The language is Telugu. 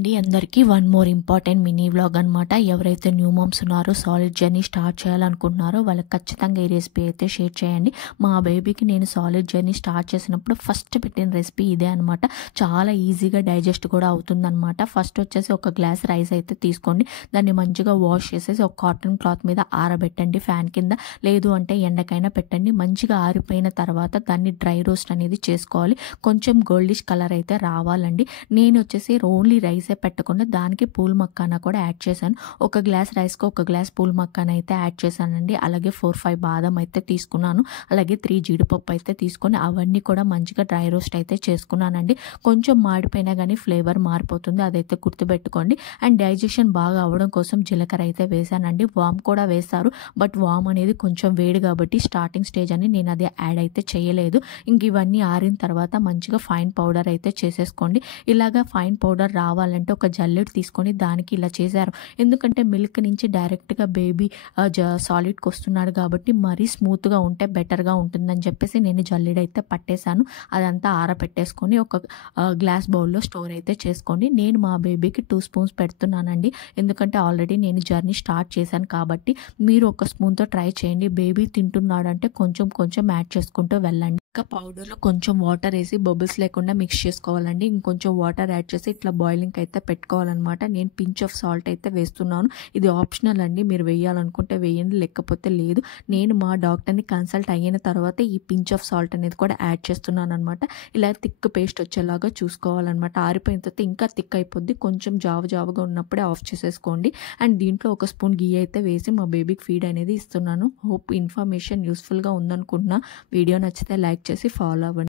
అందరికీ one more important mini vlog అనమాట. ఎవరైతే న్యూ మామ్స్ ఉన్నారో సాలిడ్ జర్నీ స్టార్ట్ చేయాలనుకుంటున్నారో వాళ్ళకి ఖచ్చితంగా ఈ రెసిపీ అయితే షేర్ చేయండి. మా బేబీకి నేను సాలిడ్ జర్నీ స్టార్ట్ చేసినప్పుడు ఫస్ట్ పెట్టిన రెసిపీ ఇదే అనమాట. చాలా ఈజీగా డైజెస్ట్ కూడా అవుతుందన్నమాట. ఫస్ట్ వచ్చేసి ఒక గ్లాస్ రైస్ అయితే తీసుకోండి. దాన్ని మంచిగా వాష్ చేసేసి ఒక కాటన్ క్లాత్ మీద ఆరబెట్టండి ఫ్యాన్ కింద, లేదు అంటే ఎండకైనా పెట్టండి. మంచిగా ఆరిపోయిన తర్వాత దాన్ని డ్రై రోస్ట్ అనేది చేసుకోవాలి. కొంచెం గోల్డిష్ కలర్ అయితే రావాలండి. నేను వచ్చేసి ఓన్లీ రైస్ పెట్టకుండా దానికి పూల్ మక్కానా కూడా యాడ్ చేశాను. ఒక గ్లాస్ రైస్కి ఒక గ్లాస్ పూల్ మక్కానా అయితే యాడ్ చేశానండి. అలాగే 4-5 బాదం అయితే తీసుకున్నాను. అలాగే 3 జీడిపప్పు అయితే తీసుకొని అవన్నీ కూడా మంచిగా డ్రై రోస్ట్ అయితే చేసుకున్నానండి. కొంచెం మాడిపోయినా కానీ ఫ్లేవర్ మారిపోతుంది, అదైతే గుర్తుపెట్టుకోండి. అండ్ డైజెషన్ బాగా అవ్వడం కోసం జీలకర్ర అయితే వేసానండి. వామ్ కూడా వేస్తారు, బట్ వామ్ అనేది కొంచెం వేడి కాబట్టి స్టార్టింగ్ స్టేజ్ అని నేను అది యాడ్ అయితే చేయలేదు. ఇంక ఇవన్నీ ఆరిన తర్వాత మంచిగా ఫైన్ పౌడర్ అయితే చేసేసుకోండి. ఇలాగా ఫైన్ పౌడర్ రావాలంటే ఒక జల్లెడు తీసుకొని దానికి ఇలా చేశారు. ఎందుకంటే మిల్క్ నుంచి డైరెక్ట్గా బేబీ సాలిడ్కి వస్తున్నాడు కాబట్టి మరీ స్మూత్గా ఉంటే బెటర్గా ఉంటుందని చెప్పేసి నేను జల్లెడు అయితే పట్టేశాను. అదంతా ఆరబెట్టేసుకొని ఒక గ్లాస్ బౌల్లో స్టోర్ అయితే చేసుకోండి. నేను మా బేబీకి 2 స్పూన్స్ పెడుతున్నానండి. ఎందుకంటే ఆల్రెడీ నేను జర్నీ స్టార్ట్ చేశాను కాబట్టి మీరు ఒక స్పూన్తో ట్రై చేయండి. బేబీ తింటున్నాడంటే కొంచెం కొంచెం యాడ్ చేసుకుంటూ వెళ్ళండి. ఇంకా పౌడర్లో కొంచెం వాటర్ వేసి బబుల్స్ లేకుండా మిక్స్ చేసుకోవాలండి. ఇంకొంచెం వాటర్ యాడ్ చేసి ఇట్లా బాయిలింగ్ అయితే పెట్టుకోవాలన్నమాట. నేను పించ్ ఆఫ్ సాల్ట్ అయితే వేస్తున్నాను. ఇది ఆప్షనల్ అండి, మీరు వేయాలనుకుంటే వేయండి, లేకపోతే లేదు. నేను మా డాక్టర్ని కన్సల్ట్ అయిన తర్వాత ఈ పించ్ ఆఫ్ సాల్ట్ అనేది కూడా యాడ్ చేస్తున్నాను అనమాట. ఇలా థిక్ పేస్ట్ వచ్చేలాగా చూసుకోవాలన్నమాట. ఆరిపోయిన తర్వాత ఇంకా థిక్ అయిపోద్ది. కొంచెం జావుగా ఉన్నప్పుడే ఆఫ్ చేసేసుకోండి. అండ్ దీంట్లో ఒక స్పూన్ గీ అయితే వేసి మా బేబీకి ఫీడ్ అనేది ఇస్తున్నాను. హోప్ ఇన్ఫర్మేషన్ యూస్ఫుల్గా ఉందనుకుంటున్నా. వీడియో నచ్చితే లైక్ చేసి ఫాలో అవ్వండి.